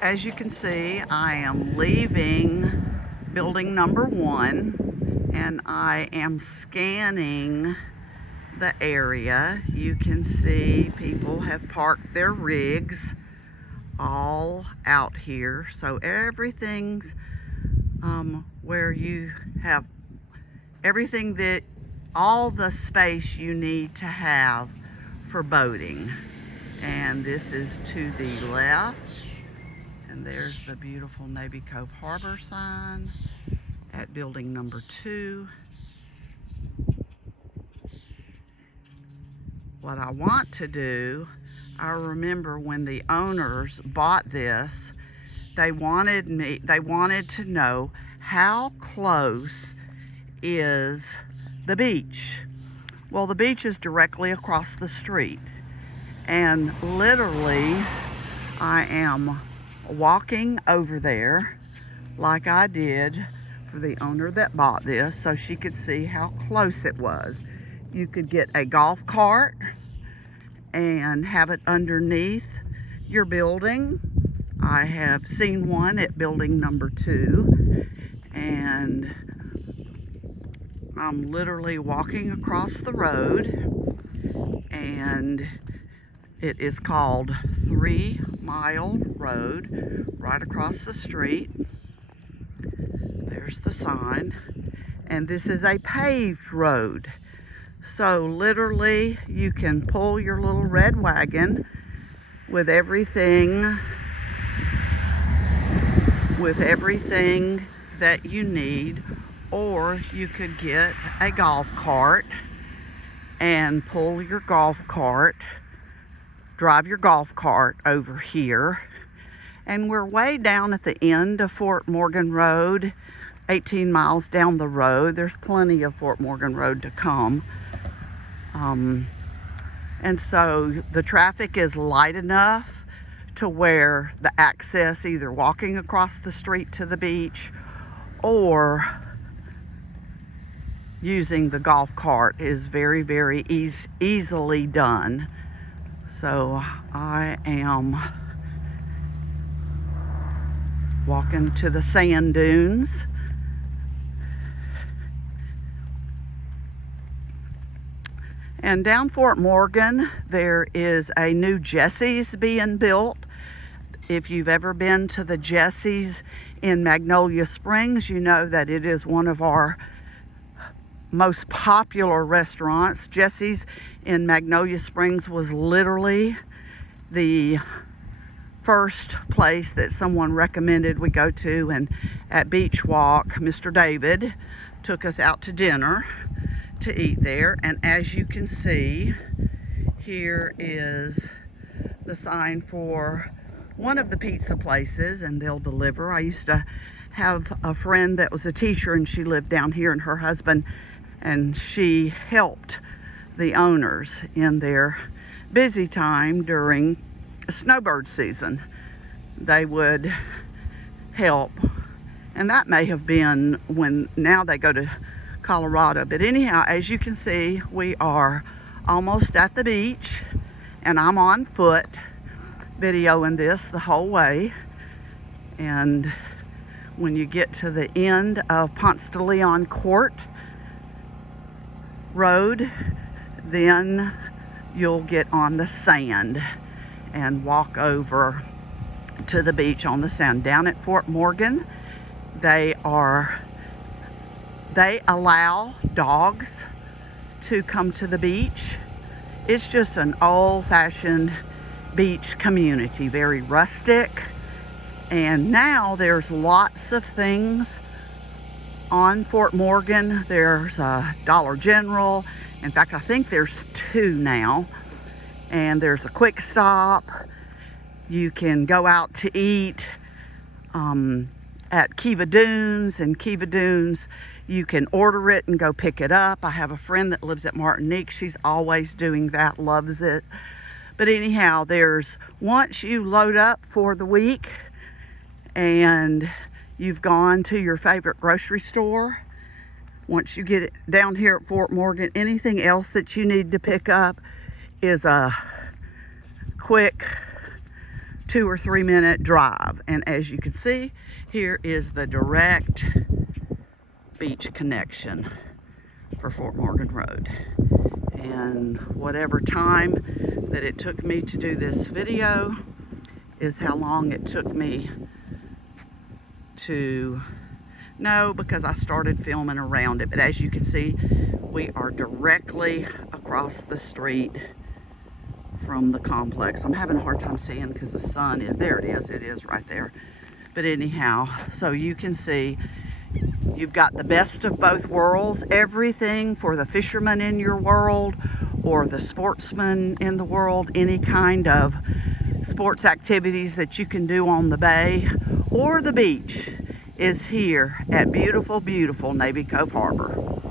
As you can see, I am leaving building number 1 and I am scanning the area. You can see people have parked their rigs all out here. So everything's where you have everything that all the space you need to have for boating. And this is to the left. And there's the beautiful Navy Cove Harbor sign at building number 2. What I want to do, I remember when the owners bought this, they wanted to know how close is the beach. Well, the beach is directly across the street, and literally I am walking over there like I did for the owner that bought this, so she could see how close it was. You could get a golf cart and have it underneath your building. I have seen one at building number 2, and I'm literally walking across the road, and it is called 3 Mile Road, right across the street. There's the sign. And this is a paved road. So literally you can pull your little red wagon with everything that you need, or you could get a golf cart and pull your golf cart, drive your golf cart over here. And we're way down at the end of Fort Morgan Road, 18 miles down the road. There's plenty of Fort Morgan Road to come. And so the traffic is light enough to where the access, either walking across the street to the beach or using the golf cart, is very, very easily done. So I am walking to the sand dunes. And down Fort Morgan, there is a new Jesse's being built. If you've ever been to the Jesse's in Magnolia Springs, you know that it is one of our most popular restaurants. Jesse's in Magnolia Springs was literally the first place that someone recommended we go to, and at Beach Walk, Mr. David took us out to dinner to eat there. And as you can see, here is the sign for one of the pizza places, and they'll deliver. I used to have a friend that was a teacher, and she lived down here, and her husband, and she helped the owners in their busy time during snowbird season. They would help, and that may have been when now they go to Colorado. But anyhow, as you can see, we are almost at the beach, and I'm on foot videoing this the whole way. And when you get to the end of Ponce de Leon Court Road, then you'll get on the sand and walk over to the beach on the sand. Down at Fort Morgan, they allow dogs to come to the beach. It's just an old-fashioned beach community, very rustic. And now there's lots of things on Fort Morgan. There's a Dollar General. In fact, I think there's 2 now. And there's a Quick Stop. You can go out to eat at Kiva Dunes. And Kiva Dunes, you can order it and go pick it up. I have a friend that lives at Martinique. She's always doing that, loves it. But anyhow, once you load up for the week and you've gone to your favorite grocery store, once you get it down here at Fort Morgan, anything else that you need to pick up is a quick 2 or 3 minute drive. And as you can see, here is the direct beach connection for Fort Morgan Road. And whatever time that it took me to do this video is how long it took me to know, because I started filming around it. But as you can see, we are directly across the street from the complex. I'm having a hard time seeing because the sun is, there it is right there. But anyhow, so you can see you've got the best of both worlds, everything for the fishermen in your world or the sportsmen in the world, any kind of sports activities that you can do on the bay or the beach is here at beautiful, beautiful Navy Cove Harbor.